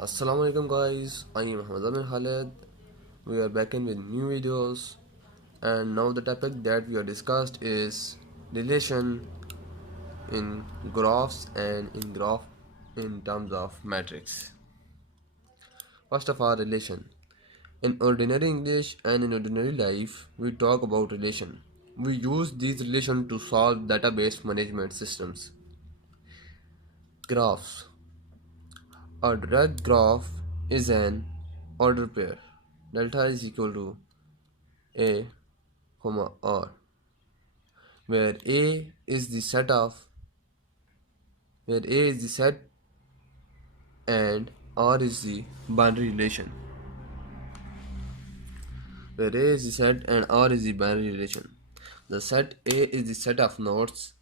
Assalamu alaikum guys, I am Muhammad Amir Khaled. We are back in with new videos, and now the topic that we are discussed is relation in graphs and in graph in terms of matrix. First of all, relation. In ordinary English and in ordinary life, we talk about relation. We use these relations to solve database management systems. Graphs. A direct graph is an order pair. Delta is equal to A, R, where A is the set and R is the binary relation. Where A is the set and R is the binary relation. The set A is the set of nodes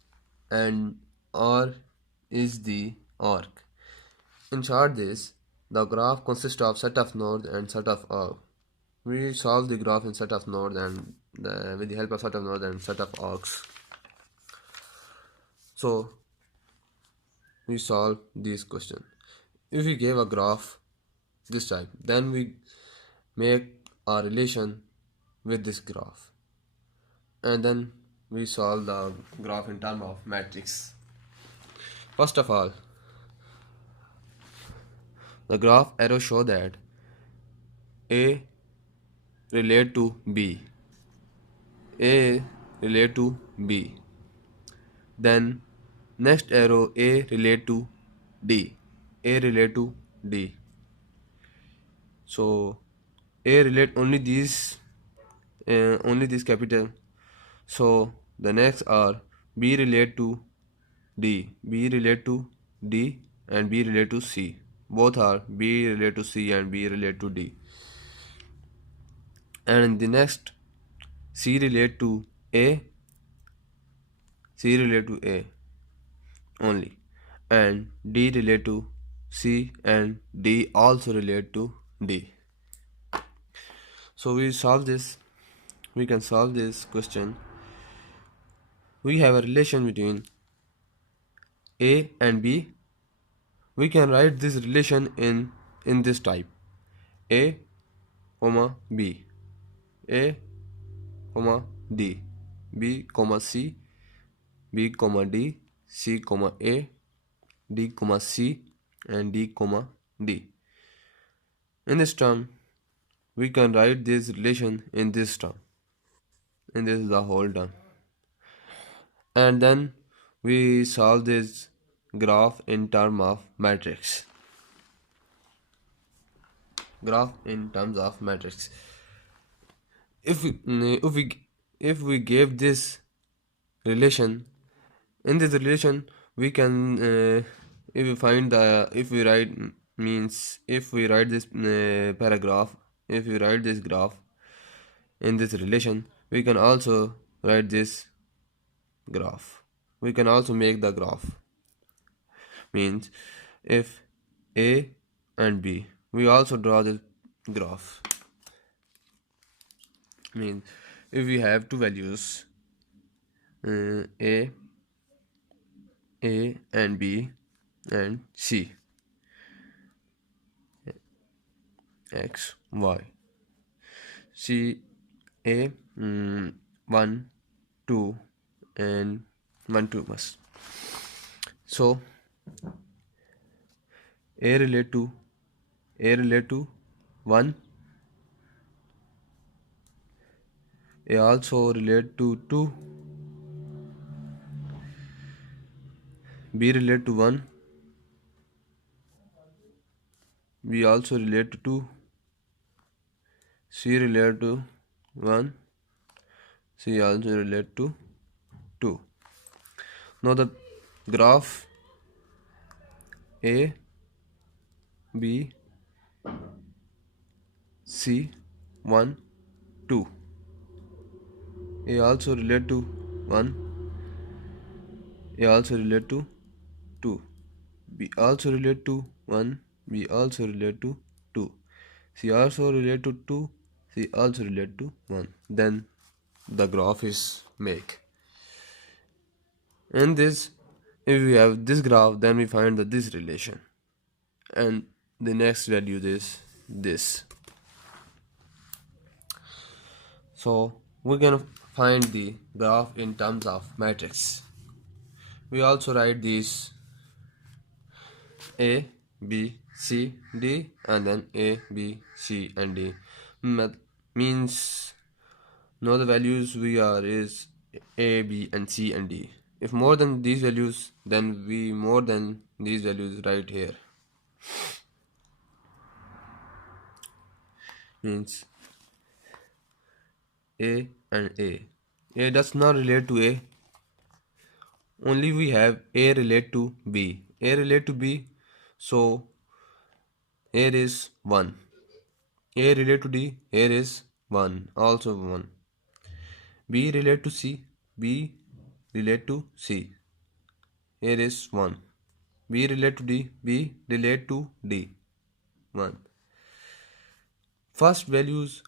and R is the arc. In short, the graph consists of set of nodes and set of arcs. We solve the graph in set of nodes and with the help of set of nodes and set of arcs. So we solve this question. If we give a graph this type, then we make a relation with this graph, and then we solve the graph in terms of matrix. First of all, the graph arrow show that A relate to B, A relate to B. Then next arrow A relate to D, A relate to D. So A relate only these capital. So the next are B relate to D, B relate to D, and B relate to C. Both are B relate to C and B relate to D. And the next C relate to A, C relate to A only, and D relate to C, and D also relate to D. So we can solve this question. We have a relation between A and B. We can write this relation in this type: A, B, A, D, B, C, B, D, C, A, D, C, and D, D. In this term, we can write this relation in this term. And this is the whole term. And then we solve this graph in terms of matrix. Graph in terms of matrix. If we give this relation, in this relation we can if we write this paragraph, if we write this graph in this relation, we can also write this graph. We can also make the graph. Means if A and B, we also draw the graph. Means if we have two values, A and B and C, X, Y, C, A, 1, 2 and 1, 2 must. So A relate to 1, A also relate to 2, B relate to 1, B also relate to 2, C relate to 1, C also relate to 2. Now the graph A, B, C, 1, 2. A also relate to 1, A also relate to 2, B also relate to 1, B also relate to 2, C also relate to 2, C also relate to 1. Then the graph is make. And this, if we have this graph, then we find this relation. And the next value is this. So we're gonna find the graph in terms of matrix. We also write these A, B, C, D, and then A, B, C, and D. Means now the values we are is A, B, and C, and D. If more than these values, then we more than these values right here. Means A and A. A does not relate to A. Only we have A relate to B. A relate to B, so here is 1. A relate to D, here is 1, also 1. B relate to C, B relate to C, here is 1. B relate to D, B relate to D, 1. First values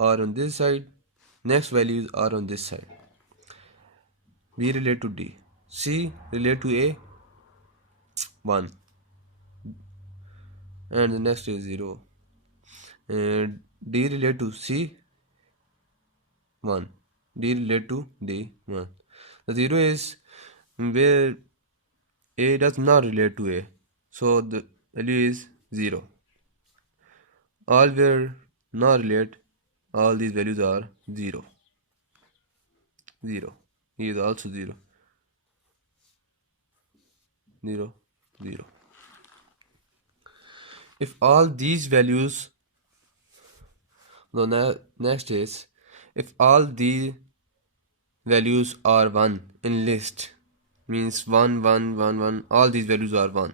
are on this side, next values are on this side. B relate to D, C relate to A, 1, and the next is 0. And D relate to C, 1. D relate to D, 1. The 0 is where A does not relate to A, so the value is 0. All where not relate, all these values are 0. 0. He is also 0. 0, 0. If all these values, the next is, if all these values are 1 in list, means 1, 1, 1, 1, all these values are 1,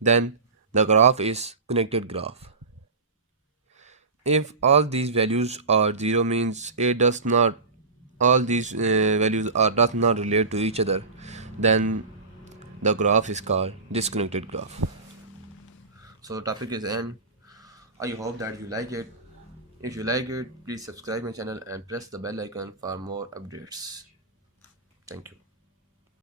then the graph is connected graph. If all these values are 0 means A does not, all these values are does not relate to each other, then the graph is called disconnected graph. So topic is end. I hope that you like it. If you like it, please subscribe my channel and press the bell icon for more updates. Thank you.